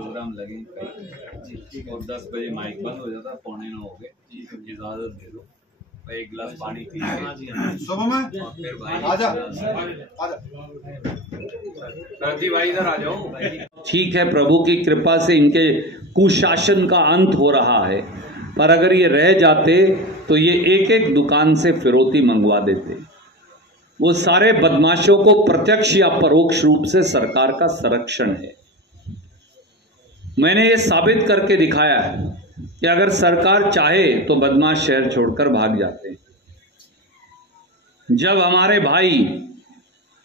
Programme लगे कहीं और 10 बजे माइक बंद हो जाता, 8:45 हो गए, इजाजत दे दो, एक गिलास पानी पी फिर भाई भाई इधर आ जाओ। ठीक है, प्रभु की कृपा से इनके कुशासन का अंत हो रहा है, पर अगर ये रह जाते तो ये एक एक दुकान से फिरौती मंगवा देते। वो सारे बदमाशों को प्रत्यक्ष या परोक्ष रूप से सरकार का संरक्षण है। मैंने ये साबित करके दिखाया है कि अगर सरकार चाहे तो बदमाश शहर छोड़कर भाग जाते हैं। जब हमारे भाई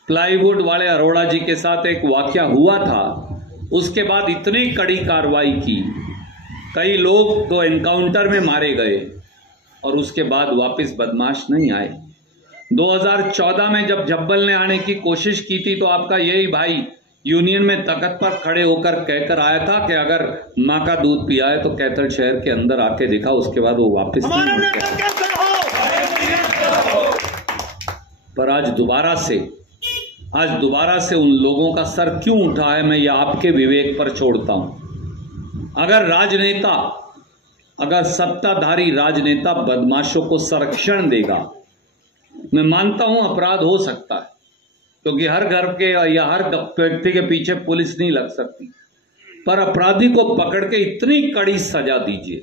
प्लाईवुड वाले अरोड़ा जी के साथ एक वाकया हुआ था, उसके बाद इतनी कड़ी कार्रवाई की, कई लोग तो एनकाउंटर में मारे गए और उसके बाद वापस बदमाश नहीं आए। 2014 में जब जब्बल ने आने की कोशिश की थी तो आपका यही भाई यूनियन में तख्त पर खड़े होकर कहकर आया था कि अगर माँ का दूध पिया है तो कैथल शहर के अंदर आके देखा, उसके बाद वो वापस नहीं गया। पर आज दोबारा से उन लोगों का सर क्यों उठा है, मैं ये आपके विवेक पर छोड़ता हूं। अगर सत्ताधारी राजनेता बदमाशों को संरक्षण देगा, मैं मानता हूं अपराध हो सकता है, क्योंकि हर घर के या हर व्यक्ति के पीछे पुलिस नहीं लग सकती, पर अपराधी को पकड़ के इतनी कड़ी सजा दीजिए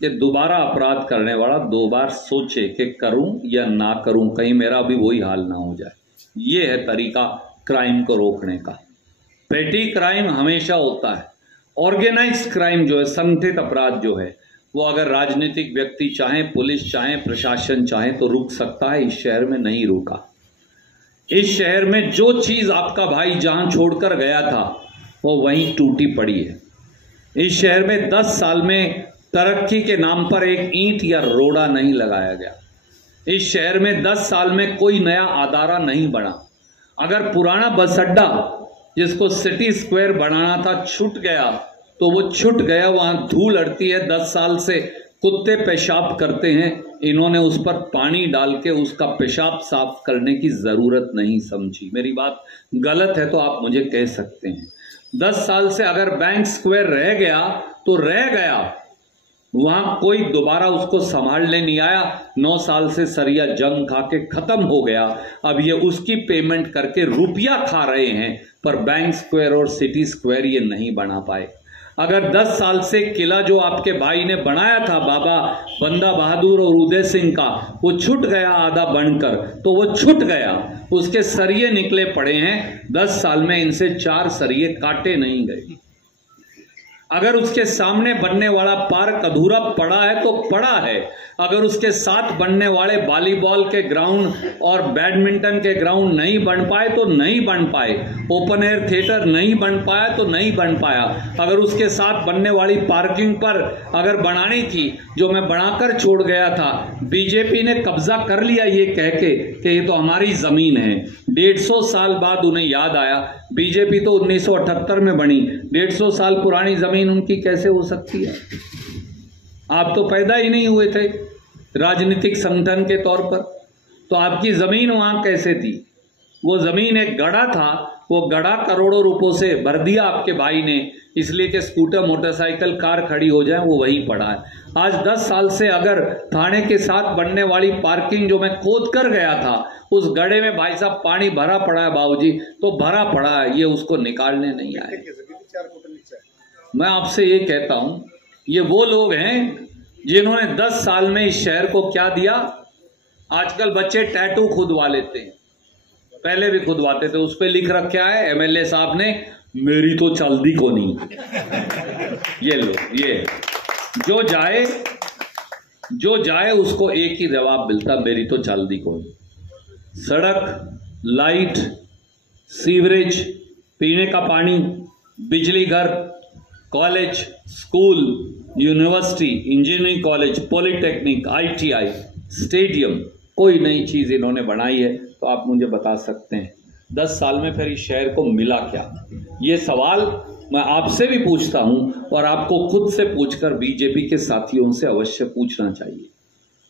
कि दोबारा अपराध करने वाला 2 बार सोचे कि करूं या ना करूं, कहीं मेरा भी वही हाल ना हो जाए। ये है तरीका क्राइम को रोकने का। पेटी क्राइम हमेशा होता है, ऑर्गेनाइज्ड क्राइम जो है, संगठित अपराध जो है, वो अगर राजनीतिक व्यक्ति चाहे, पुलिस चाहे, प्रशासन चाहे तो रुक सकता है। इस शहर में नहीं रुका। इस शहर में जो चीज आपका भाई जहां छोड़कर गया था वो वहीं टूटी पड़ी है। इस शहर में 10 साल में तरक्की के नाम पर एक ईंट या रोड़ा नहीं लगाया गया। इस शहर में 10 साल में कोई नया अदारा नहीं बना। अगर पुराना बस अड्डा जिसको सिटी स्क्वायर बनाना था छूट गया तो वो छूट गया, वहां धूल अड़ती है, 10 साल से कुत्ते पेशाब करते हैं, इन्होंने उस पर पानी डाल के उसका पेशाब साफ करने की जरूरत नहीं समझी। मेरी बात गलत है तो आप मुझे कह सकते हैं। 10 साल से अगर बैंक स्क्वायर रह गया तो रह गया, वहां कोई दोबारा उसको संभालने नहीं आया। 9 साल से सरिया जंग खा के खत्म हो गया। अब ये उसकी पेमेंट करके रुपया खा रहे हैं, पर बैंक स्क्वायर और सिटी स्क्वायर ये नहीं बना पाए। अगर 10 साल से किला जो आपके भाई ने बनाया था बाबा बंदा बहादुर और उदय सिंह का, वो छूट गया आधा बनकर, तो वो छूट गया, उसके सरिये निकले पड़े हैं। 10 साल में इनसे 4 सरिये काटे नहीं गए। अगर उसके सामने बनने वाला पार्क अधूरा पड़ा है तो पड़ा है। अगर उसके साथ बनने वाले वॉलीबॉल के ग्राउंड और बैडमिंटन के ग्राउंड नहीं बन पाए तो नहीं बन पाए। ओपन एयर थिएटर नहीं बन पाया तो नहीं बन पाया। अगर उसके साथ बनने वाली पार्किंग पर अगर बनानी थी, जो मैं बनाकर छोड़ गया था, बीजेपी ने कब्जा कर लिया ये कह के कि ये तो हमारी जमीन है। 150 साल बाद उन्हें याद आया, बीजेपी तो 1978 में बनी, 150 साल पुरानी जमीन उनकी कैसे हो सकती है? आप तो पैदा ही नहीं हुए थे राजनीतिक संगठन के तौर पर, तो आपकी जमीन वहां कैसे थी? वो जमीन एक गड़ा था, वो गड़ा करोड़ों रुपयों से भर दिया आपके भाई ने, इसलिए कि स्कूटर मोटरसाइकिल कार खड़ी हो जाए, वो वहीं पड़ा है। आज 10 साल से अगर थाने के साथ बनने वाली पार्किंग जो मैं खोद कर गया था, उस गड्ढे में भाई साहब पानी भरा पड़ा है बाबूजी, तो भरा पड़ा है, ये उसको निकालने नहीं आए। मैं आपसे ये कहता हूं, ये वो लोग हैं जिन्होंने 10 साल में इस शहर को क्या दिया। आजकल बच्चे टैटू खुदवा लेते हैं, पहले भी खुदवाते थे, उस पर लिख रखा है एमएलए साहब ने, मेरी तो चलती को नहीं। ये लो, ये जो जाए उसको एक ही जवाब मिलता, मेरी तो चलती को नहीं। सड़क, लाइट, सीवरेज, पीने का पानी, बिजली घर, college, school, university, engineering college, polytechnic, ITI, stadium, कोई नई चीज इन्होंने बनाई है तो आप मुझे बता सकते हैं 10 साल में फिर इस शहर को मिला क्या? ये सवाल मैं आपसे भी पूछता हूं और आपको खुद से पूछकर बीजेपी के साथियों से अवश्य पूछना चाहिए।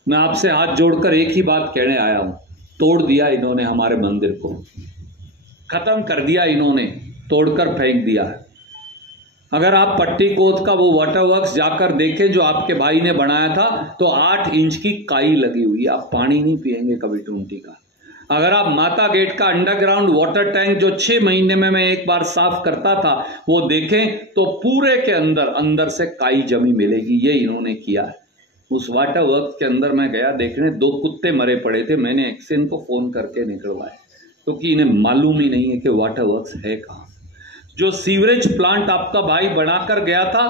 मैं आपसे हाथ जोड़कर एक ही बात कहने आया हूं, तोड़ दिया इन्होंने हमारे मंदिर को, खत्म कर दिया इन्होंने, तोड़कर फेंक दिया है। अगर आप पट्टीकोत का वो वाटर वर्क्स जाकर देखें जो आपके भाई ने बनाया था, तो 8 इंच की काई लगी हुई है। आप पानी नहीं पिएंगे कभी टूंटी का। अगर आप माता गेट का अंडरग्राउंड वाटर टैंक जो 6 महीने में मैं एक बार साफ करता था वो देखें, तो पूरे के अंदर से काई जमी मिलेगी। ये इन्होंने किया है। उस वाटर वर्क के अंदर मैं गया देखने, 2 कुत्ते मरे पड़े थे। मैंने एक्सेन को फोन करके निकलवाए, क्योंकि इन्हें मालूम ही नहीं है कि वाटर वर्क्स है कहां। जो सीवरेज प्लांट आपका भाई बनाकर गया था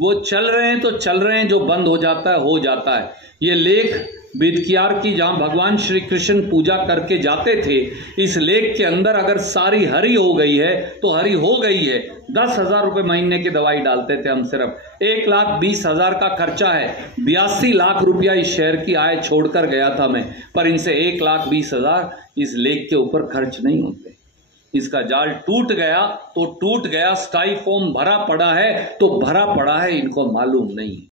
वो चल रहे हैं तो चल रहे हैं, जो बंद हो जाता है। ये लेक बिदकियार की जहां भगवान श्री कृष्ण पूजा करके जाते थे, इस लेक के अंदर अगर सारी हरी हो गई है तो हरी हो गई है। 10,000 रुपए महीने की दवाई डालते थे हम। सिर्फ 1,20,000 का खर्चा है। 82 लाख रुपया इस शहर की आय छोड़कर गया था मैं, पर इनसे 1,20,000 इस लेक के ऊपर खर्च नहीं होते। इसका जाल टूट गया तो टूट गया, स्काई फोम भरा पड़ा है तो भरा पड़ा है, इनको मालूम नहीं।